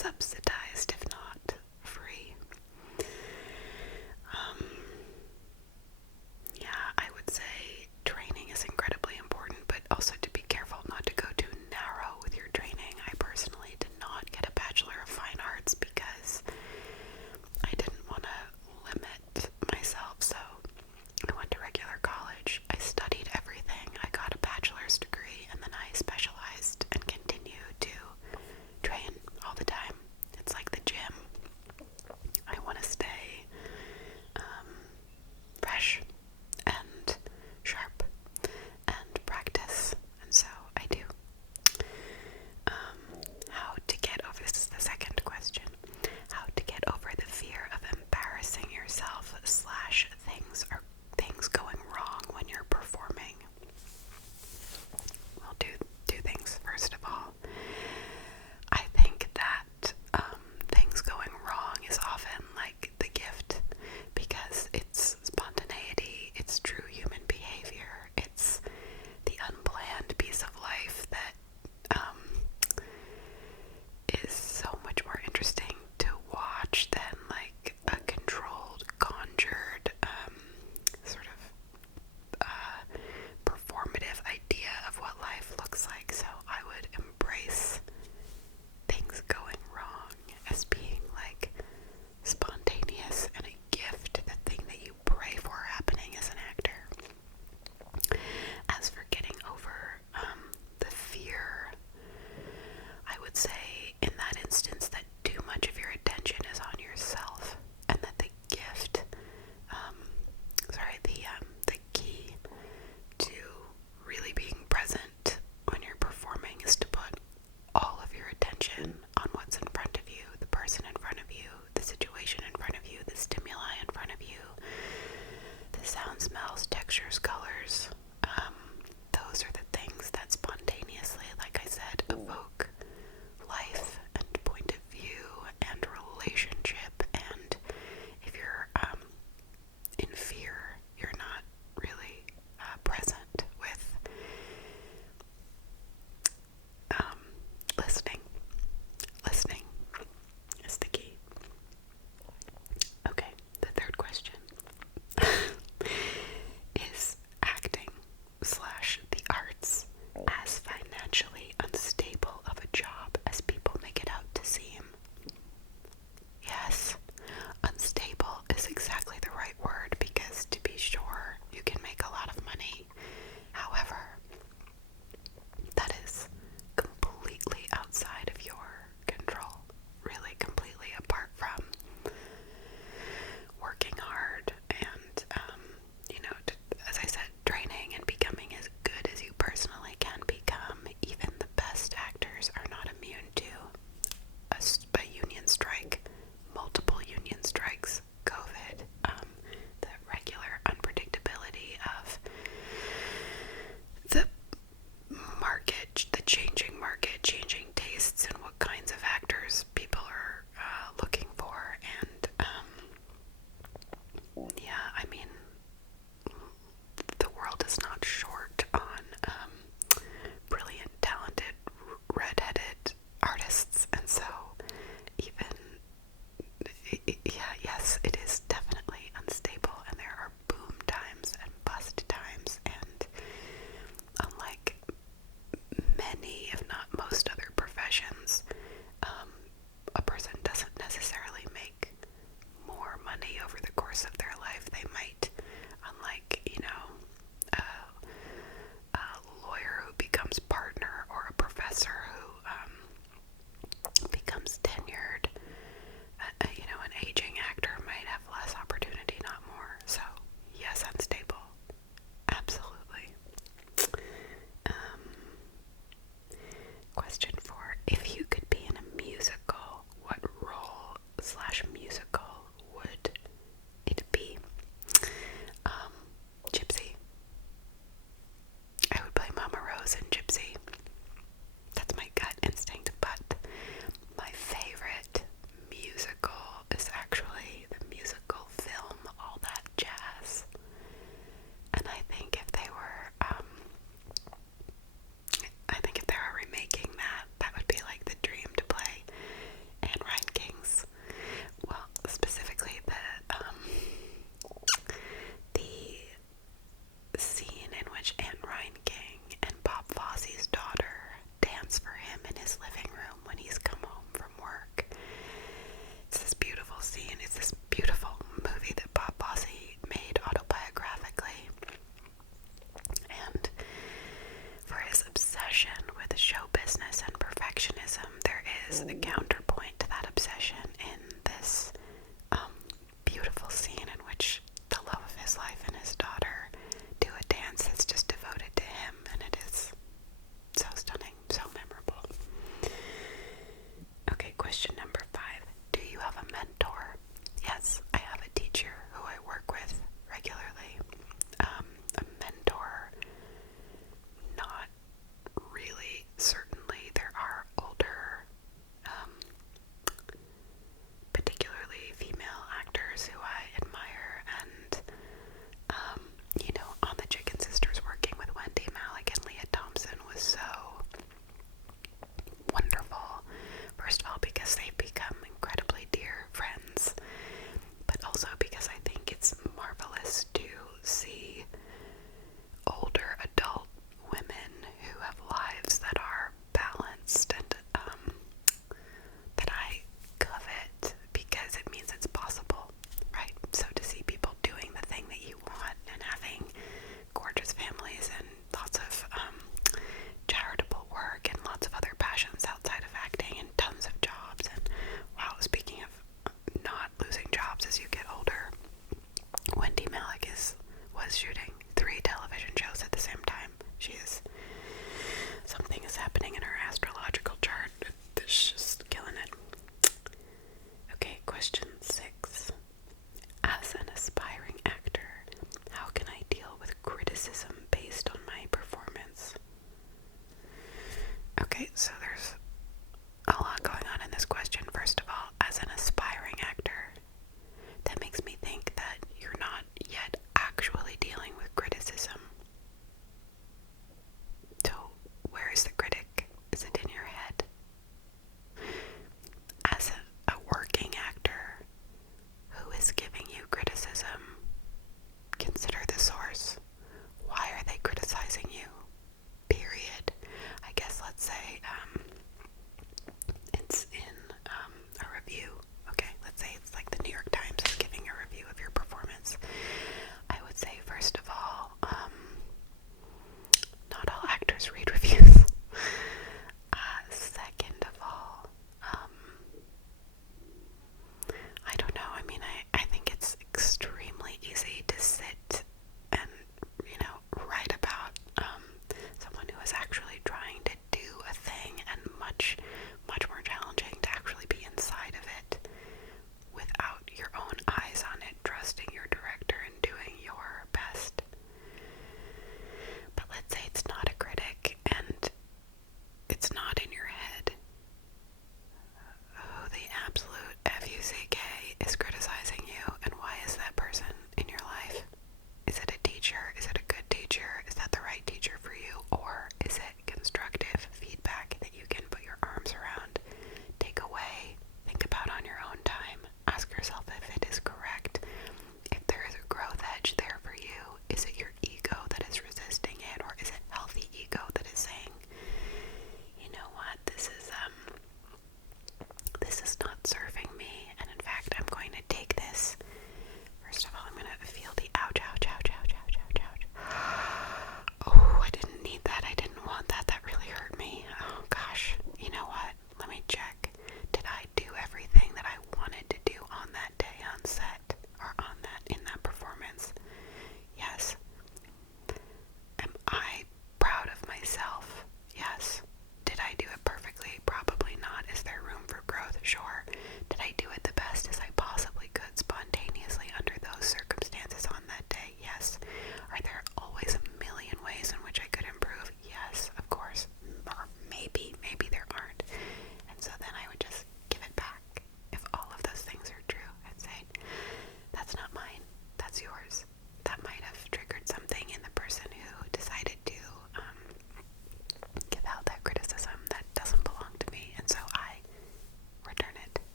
subsidized, if not free. Yeah, I would say training is incredibly important, but also to be careful not to go too narrow with your training. I personally did not get a Bachelor of Fine Arts because I didn't want to limit myself, so I went to regular college. I studied everything. I got a bachelor's degree, and then I specialized and continue to train all the time. It's like the gym. I want to stay fresh and sharp and practice, and so I do. How to get over, this is the second question, how to get over the fear of embarrassing yourself / things going wrong when you're performing. Well, two things. First of all, I think that things going wrong is often like the gift, because it's spontaneity, it's true human behavior, it's the unplanned piece of life that is so much more interesting to watch than like a controlled, conjured, sort of performative idea of what life looks like. So I would embrace things going wrong as being like spontaneous and a gift, the thing that you pray for happening as an actor. As for getting over the fear, I would say in that instance that too much of your attention is on yourself, and that the gift, the key to really being present when you're performing is to put all of your attention on what's in front of you, the person in front of you, the situation in front of you, the stimuli in front of you, the sound, smells, textures, colors. Those are the things that spontaneously, like I said, evoke life and point of view and relationship. And if you're in fear, you're not really present with listening. Listening is the key. Okay, the third question is, how counterpoint to that obsession in this beautiful scene in which the love of his life and his daughter do a dance that's just devoted to him, and it is so stunning, so memorable. Okay, question number 5. Do you have a mentor? Yes, I have a teacher who I work with regularly. A mentor, not really. Certainly there are older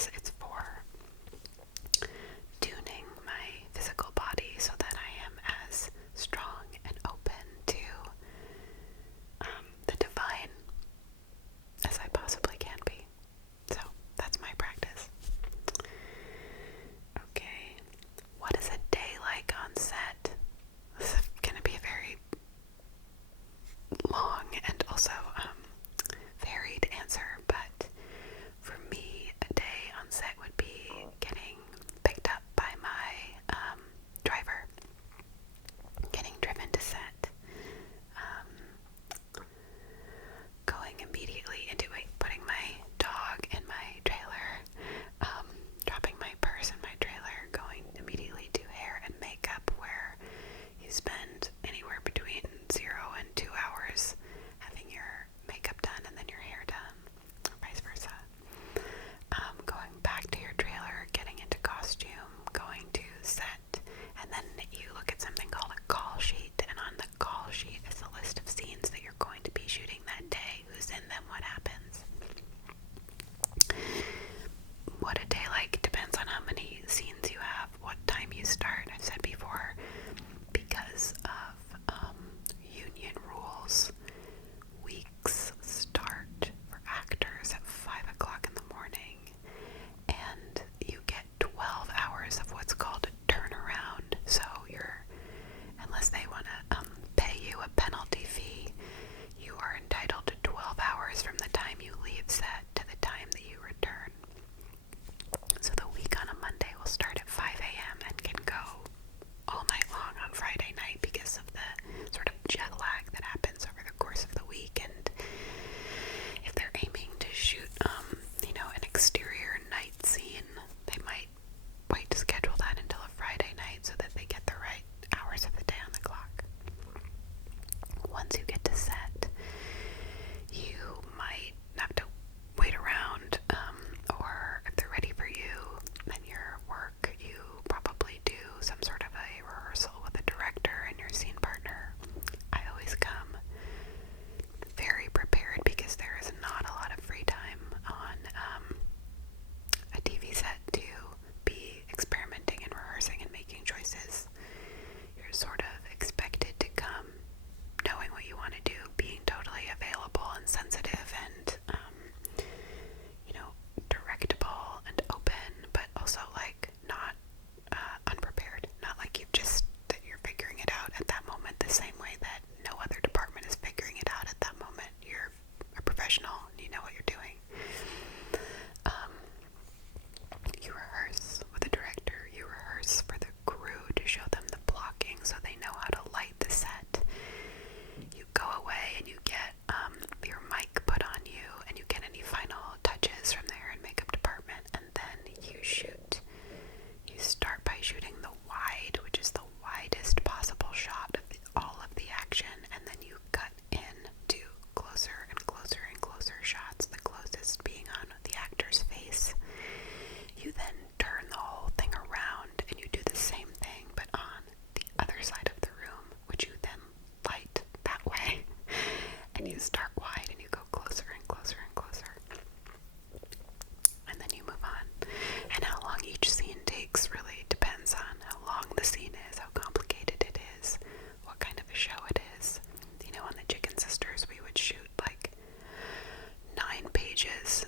practice. It's for tuning my physical body so that I am as strong and open to the divine as I possibly can be. So that's my practice. Okay, what is a day like on set? This is going to be a very long and also varied answer, but for me, a day on set would be getting picked up by my driver, getting driven to set, going immediately into it, putting my dog in my trailer, dropping my purse in my trailer, going immediately to hair and makeup, where you spend anywhere between 0 and 2 hours having your makeup done and then your hair done, or vice versa. Going back to your trailer, getting into costume, going to set, and then you look at something called a call sheet, and on the call sheet is a list of scenes that you're going to be shooting that day, who's in them, what happens. What a day like depends on how many scenes you have, what time you start. I've said before, because of union rules, weeks start for actors at 5 o'clock in the morning, and you get 12 hours of what's called a turnaround. So unless they want to pay you a penalty fee, you are entitled to 12 hours from the time you leave set to the time that you return. So the week on a Monday will start at 5 a.m. and can go all night long on Friday night because of the sort of jet lag that happens over the course of the week. And if they're aiming to shoot, an exterior night scene, they might wait to schedule that until a Friday night so that they get the right hours of the day on the clock. Once you get to set, you might have to wait around, or if they're ready for you and your work, you probably do some sort of a rehearsal with the director and your scene partner. I always come very prepared because there is not a lot of free time on a TV set to be experimenting and rehearsing and making choices. You're sort of expected to come knowing what you want to do, being totally available and sensitive and directable and open, but also like not unprepared, not like that you're figuring it out at that moment the same way that no other department is figuring it out at that moment. You're a professional and you know what you're doing. You rehearse with the director, you rehearse for the crew to show them the blocking so they know how to light the set. You go away and you get your mic put on you and you get any final touches from the hair and makeup department, and then you shoot. You start by shooting the wide, which is the widest possible shot of all of the action, and then you cut in to closer and closer and closer shots, the closest being on the actor's face. You then turn the whole thing around and you do the same thing but on the other side of the room, which you then light that way, and you start wide and you go closer and closer and closer, and then you move on. And how long each scene takes really depends on how long the scene is, how complicated it is, what kind of a show it is. On the Chicken Sisters we would shoot like 9 pages